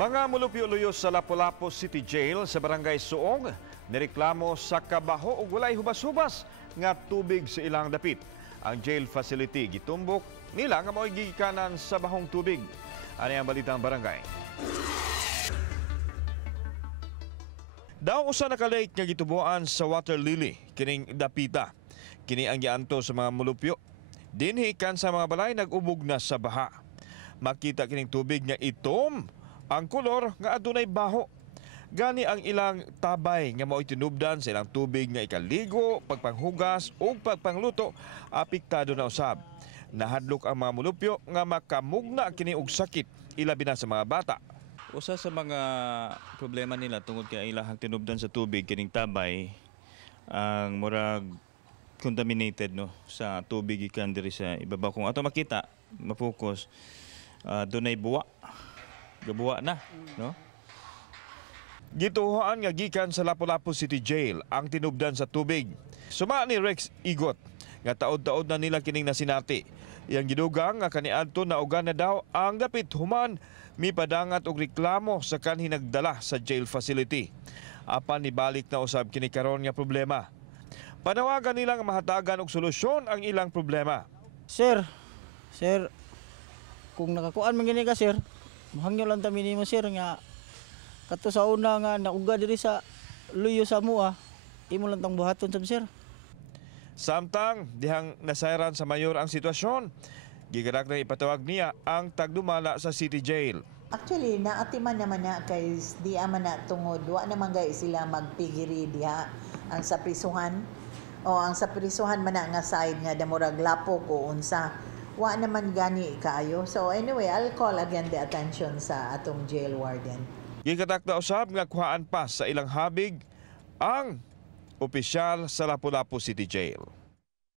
Mga mulupyo-luyos sa Lapu-Lapu City Jail sa Barangay Suong nireklamo sa kabaho ug walay hubas-hubas nga tubig sa ilang dapit. Ang jail facility gitumbok nila nga mao'y gigikanan sa bahong tubig. Ano ang balitang barangay? Daw usa na ka lake nga gitubuan sa Water Lily kining dapita. Kini ang gianto sa mga mulupyo. Dinhi kan sa mga balay nag-ubog na sa baha. Makita kining tubig nga itom ang kolor nga adunay baho. Gani ang ilang tabay nga mao'y tinubdan sa ilang tubig nga ikaligo, pagpanghugas o pagpangluto, apektado na usab. Nahadlok ang mga mulupyo nga makamugna kini og sakit, ilabi na sa mga bata. Usa sa mga problema nila tungod kay ilahang tinubdan sa tubig kining tabay ang murag contaminated no sa tubig ikan diri sa ibabaw. Kung ato makita, mapokus dunay buwa. Gabuwa na, no? Gituhoan nga gikan sa Lapu-Lapu City Jail ang tinubdan sa tubig. Suma ni Rex Igot nga taod-taod na nila kining nasinati. Iyang gidugang nga kaniadto na ugan na daw ang dapit human mipadangat og reklamo sa kanhi nagdala sa jail facility. Apan nibalik na usab kini karon nga problema. Panawagan nilang mahatagan og solusyon ang ilang problema. Sir, kung nakakuan man gini ka sir, mahangyo lang ta minimo sir nga kato sa una nga nauga diri sa luyo sa mua, imo lang tang buhaton sab sir. Samtang dihang nasayran sa mayor ang sitwasyon, gigadak na ipatawag niya ang tagdumala sa City Jail. Actually, naatiman naman na kay di man na tungod, wa naman gay sila magpigiri diha ang sa prisuhan. O ang sa prisuhan man na nga side nga damurag lapo ko unsa. Wa naman gani kaayo. So anyway, I'll call again the attention sa atong jail warden. Gigadak na usab nga kuhaan pa sa ilang habig ang opisyal sa Lapu-Lapu City Jail.